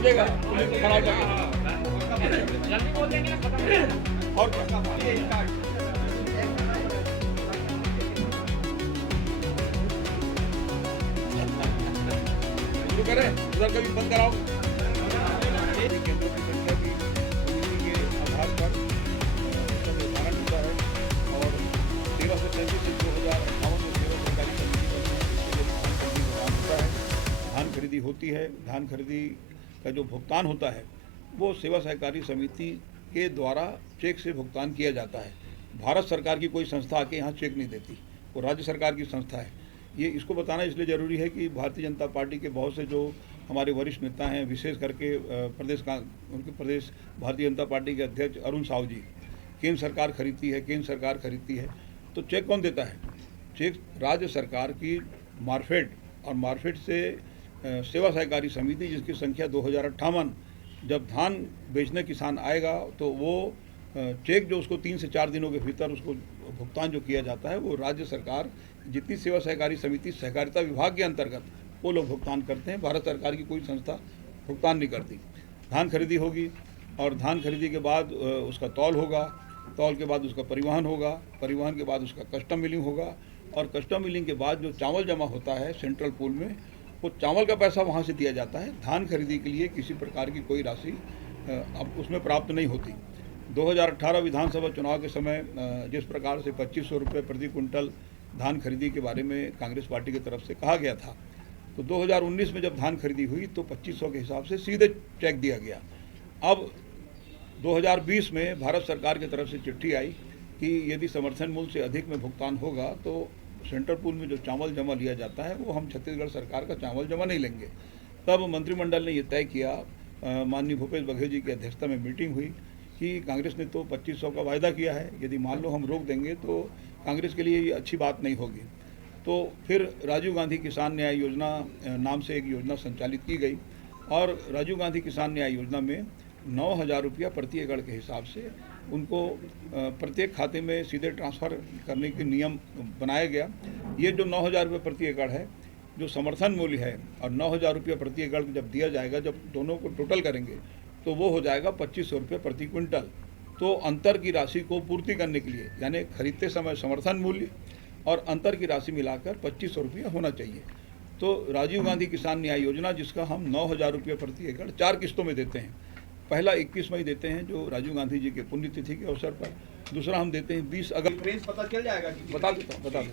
दीजिएगा पुलिस को खड़ा करके। जल्दी बोल देंगे ना, खत्म। और क्या? शुरू करें, उधर कभी बंद कराओ। केंद्रों की संख्या की समिति के आधार पर उसका निर्धारण होता है और 13 से 35 से 2058 में सेवा सरकारी समिति का होता है। धान खरीदी होती है। धान खरीदी का जो भुगतान होता है वो सेवा सहकारी समिति के द्वारा चेक से भुगतान किया जाता है। भारत सरकार की कोई संस्था आके यहाँ चेक नहीं देती, वो राज्य सरकार की संस्था है। ये इसको बताना इसलिए ज़रूरी है कि भारतीय जनता पार्टी के बहुत से जो हमारे वरिष्ठ नेता हैं, विशेष करके उनके प्रदेश भारतीय जनता पार्टी के अध्यक्ष अरुण साहू जी, केंद्र सरकार खरीदती है, तो चेक कौन देता है? चेक राज्य सरकार की मार्फेड, और मार्फेड से सेवा सहकारी समिति जिसकी संख्या 2058, जब धान बेचने किसान आएगा तो वो चेक जो उसको 3 से 4 दिनों के भीतर उसको भुगतान जो किया जाता है वो राज्य सरकार जितनी सेवा सहकारी समिति सहकारिता विभाग के अंतर्गत वो लोग भुगतान करते हैं। भारत सरकार की कोई संस्था भुगतान नहीं करती। धान खरीदी होगी और धान खरीदी के बाद उसका तौल होगा, तौल के बाद उसका परिवहन होगा, परिवहन के बाद उसका कस्टम मिलिंग होगा, और कस्टम मिलिंग के बाद जो चावल जमा होता है सेंट्रल पूल में, वो चावल का पैसा वहाँ से दिया जाता है। धान खरीदी के लिए किसी प्रकार की कोई राशि अब उसमें प्राप्त नहीं होती। 2018 विधानसभा चुनाव के समय जिस प्रकार से 2500 रुपये प्रति कुंटल धान खरीदी के बारे में कांग्रेस पार्टी की तरफ से कहा गया था, तो 2019 में जब धान खरीदी हुई तो 2500 के हिसाब से सीधे चेक दिया गया। अब 2020 में भारत सरकार की तरफ से चिट्ठी आई कि यदि समर्थन मूल्य से अधिक में भुगतान होगा तो सेंट्रल पूल में जो चावल जमा लिया जाता है वो हम छत्तीसगढ़ सरकार का चावल जमा नहीं लेंगे। तब मंत्रिमंडल ने ये तय किया, माननीय भूपेश बघेल जी की अध्यक्षता में मीटिंग हुई कि कांग्रेस ने तो 2500 का वायदा किया है, यदि मान लो हम रोक देंगे तो कांग्रेस के लिए ये अच्छी बात नहीं होगी। तो फिर राजीव गांधी किसान न्याय योजना नाम से एक योजना संचालित की गई, और राजीव गांधी किसान न्याय योजना में 9000 रुपया प्रति एकड़ के हिसाब से उनको प्रत्येक खाते में सीधे ट्रांसफ़र करने के नियम बनाया गया। ये जो 9000 रुपये प्रति एकड़ है जो समर्थन मूल्य है, और 9000 रुपया प्रति एकड़ जब दिया जाएगा, जब दोनों को टोटल करेंगे तो वो हो जाएगा 2500 रुपये प्रति क्विंटल। तो अंतर की राशि को पूर्ति करने के लिए, यानी खरीदते समय समर्थन मूल्य और अंतर की राशि मिलाकर 2500 रुपया होना चाहिए। तो राजीव गांधी किसान न्याय योजना, जिसका हम 9000 रुपये प्रति एकड़ 4 किस्तों में देते हैं। पहला 21 मई देते हैं जो राजीव गांधी जी के पुण्यतिथि के अवसर पर, दूसरा हम देते हैं 20 अगस्त। पता चल जाएगा कि बता देता हूँ।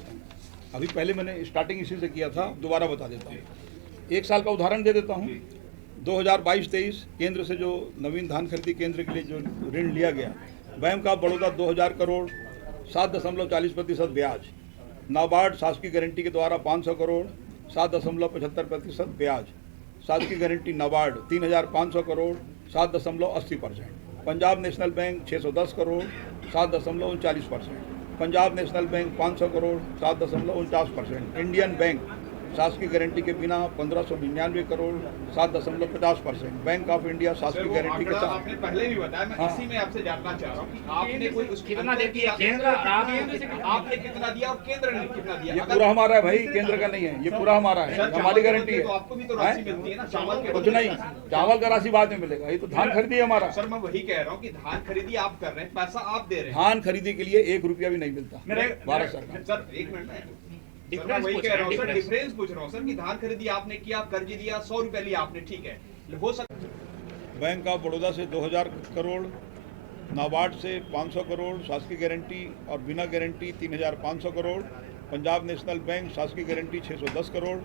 अभी पहले मैंने स्टार्टिंग इसी से किया था, दोबारा बता देता हूँ। 1 साल का उदाहरण दे देता हूँ। 2022-23 केंद्र से जो नवीन धान खरीदी केंद्र के लिए जो ऋण लिया गया, बैंक ऑफ बड़ौदा 2000 करोड़ 7.40% ब्याज, नाबार्ड शासकीय गारंटी के द्वारा 500 करोड़ 7.75% ब्याज, शासकीय guarantee NABARD 3500 crore 7.80%, Punjab National bank 610 crore 7.39%, Punjab National bank 500 crore 7.49%, Indian Bank शासकीय गारंटी के बिना 1599 करोड़ 7.50%, बैंक ऑफ इंडिया शासकीय गारंटी के साथ। आपने पहले भी बताया, मैं इसी में आपसे जानना चाह रहा हूँ कि आपने कोई कितना दिया केंद्र, आपने कितना दिया और केंद्र ने कितना दिया? ये पूरा हमारा है भाई, केंद्र का नहीं है, ये पूरा हमारा है, हमारी गारंटी है। तो आपको भी तो राशि मिलती है ना चावल के? कुछ नहीं, चावल का राशि बाद में मिलेगा, ये तो धान खरीदी है हमारा। सर मैं वही कह रहा हूँ कि धान खरीदी आप कर रहे हैं, पैसा आप दे रहे हैं। धान खरीदी के लिए 1 रुपया भी नहीं मिलता भारत सरकार। सर एक मिनट, मैं वही कह रहा हूँ सर, डिफरेंस पूछ रहा हूँ सर कि धान खरीदी आपने किया, कर्ज दिया, 100 रुपए लिया आपने, ठीक है, हो सकता। बैंक ऑफ बड़ौदा से 2000 करोड़, नाबार्ड से 500 करोड़ शासकीय गारंटी और बिना guarantee 3500 crore, Punjab National Bank शासकीय guarantee 610 crore,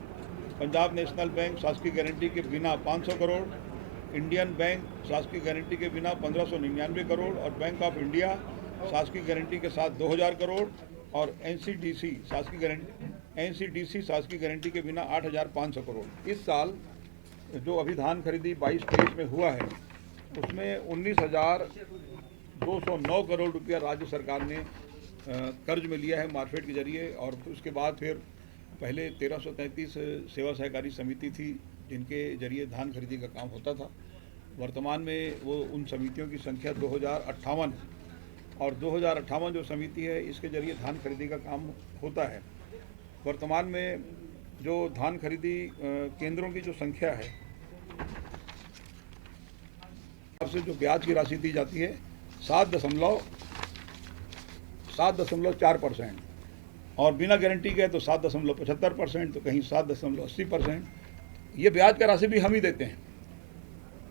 Punjab National Bank शासकीय गारंटी के बिना 500 करोड़, इंडियन बैंक शासकीय गारंटी के बिना 1599 करोड़, और बैंक ऑफ इंडिया शासकीय गारंटी के साथ 2000 करोड़, और एनसीडीसी शासकीय गारंटी के बिना 8500 करोड़। इस साल जो अभी धान खरीदी 22-23 में हुआ है उसमें 19,209 करोड़ रुपया राज्य सरकार ने कर्ज में लिया है मार्फेड के जरिए, और उसके बाद फिर पहले 1333 सेवा सहकारी समिति थी जिनके जरिए धान खरीदी का काम होता था। वर्तमान में वो उन समितियों की संख्या 2058, और 2058 जो समिति है इसके जरिए धान खरीदी का काम होता है। वर्तमान में जो धान खरीदी केंद्रों की जो संख्या है से जो ब्याज की राशि दी जाती है 7.4%, और बिना गारंटी के तो 7.75%, तो कहीं 7.80%। ये ब्याज का राशि भी हम ही देते हैं।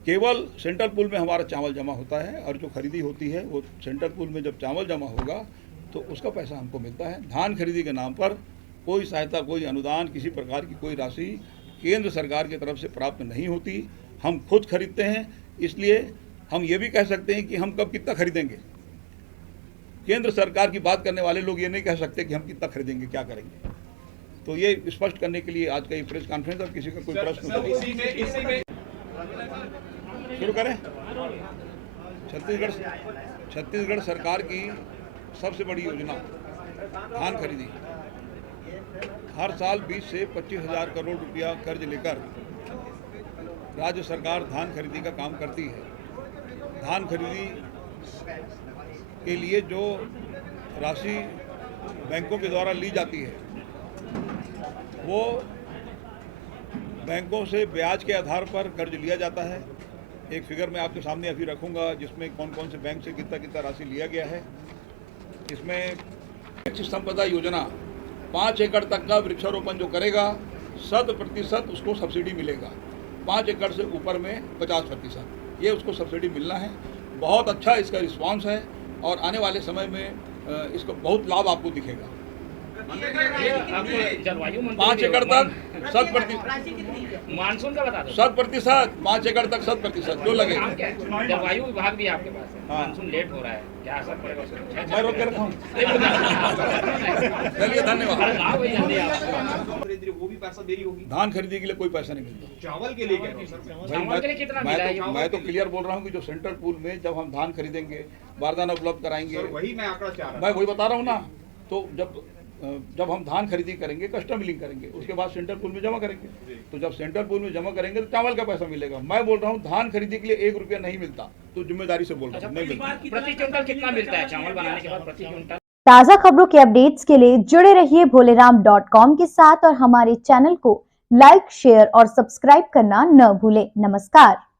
केवल सेंट्रल पूल में हमारा चावल जमा होता है, और जो खरीदी होती है वो सेंट्रल पूल में जब चावल जमा होगा तो उसका पैसा हमको मिलता है। धान खरीदी के नाम पर कोई सहायता, कोई अनुदान, किसी प्रकार की कोई राशि केंद्र सरकार की तरफ से प्राप्त नहीं होती। हम खुद खरीदते हैं, इसलिए हम ये भी कह सकते हैं कि हम कब कितना खरीदेंगे। केंद्र सरकार की बात करने वाले लोग ये नहीं कह सकते कि हम कितना खरीदेंगे, क्या करेंगे। तो ये स्पष्ट करने के लिए आज का ये प्रेस कॉन्फ्रेंस। और किसी का कोई प्रश्न हो इसी में शुरू करें। छत्तीसगढ़ सरकार की सबसे बड़ी योजना धान खरीदी। हर साल 20 से 25 हज़ार करोड़ रुपया कर्ज लेकर राज्य सरकार धान खरीदी का काम करती है। धान खरीदी के लिए जो राशि बैंकों के द्वारा ली जाती है वो बैंकों से ब्याज के आधार पर कर्ज लिया जाता है। एक फिगर मैं आपके सामने अभी रखूंगा जिसमें कौन कौन से बैंक से कितना कितना राशि लिया गया है। इसमें वृक्ष संपदा योजना 5 एकड़ तक का वृक्षारोपण जो करेगा 100% उसको सब्सिडी मिलेगा। 5 एकड़ से ऊपर में 50% ये उसको सब्सिडी मिलना है। बहुत अच्छा इसका रिस्पांस है और आने वाले समय में इसको बहुत लाभ आपको दिखेगा। 5 एकड़ तक 100%, मानसून का बता दो। 100%, 5 एकड़ तक 100% जो लगेगा। जलवायु विभाग भी आपके पास है। हाँ। मानसून लेट हो रहा है, क्या असर पड़ेगा उसका? मैं रोक के रखा हूँ। चलिए धन्यवाद। वो भी पैसा देरी होगी। धान खरीदी के लिए कोई पैसा नहीं मिलता। चावल के लिए कह रहा हूं सर। चावल के लिए कितना मिला है? मैं तो क्लियर बोल रहा हूँ कि जो सेंट्रल पूल में जब हम धान खरीदेंगे बारदाना उपलब्ध कराएंगे। सर वही मैं आंकड़ा चाह रहा मैं वही बता रहा हूँ ना। तो जब हम धान खरीदी करेंगे, कस्टम मिलिंग करेंगे, उसके बाद सेंट्रल पूल में जमा करेंगे। तो जब सेंट्रल पूल में जमा करेंगे तो चावल का पैसा मिलेगा। मैं बोल रहा हूँ धान खरीदी के लिए 1 रुपया नहीं मिलता, तो जिम्मेदारी से बोल रहा हूँ नहीं मिलता। प्रति क्विंटल कितना मिलता है चावल बनाने के बाद प्रति क्विंटल? ताज़ा खबरों के अपडेट्स के लिए जुड़े रहिए भोलेराम.com के साथ और हमारे चैनल को लाइक, शेयर और सब्सक्राइब करना न भूलें। नमस्कार।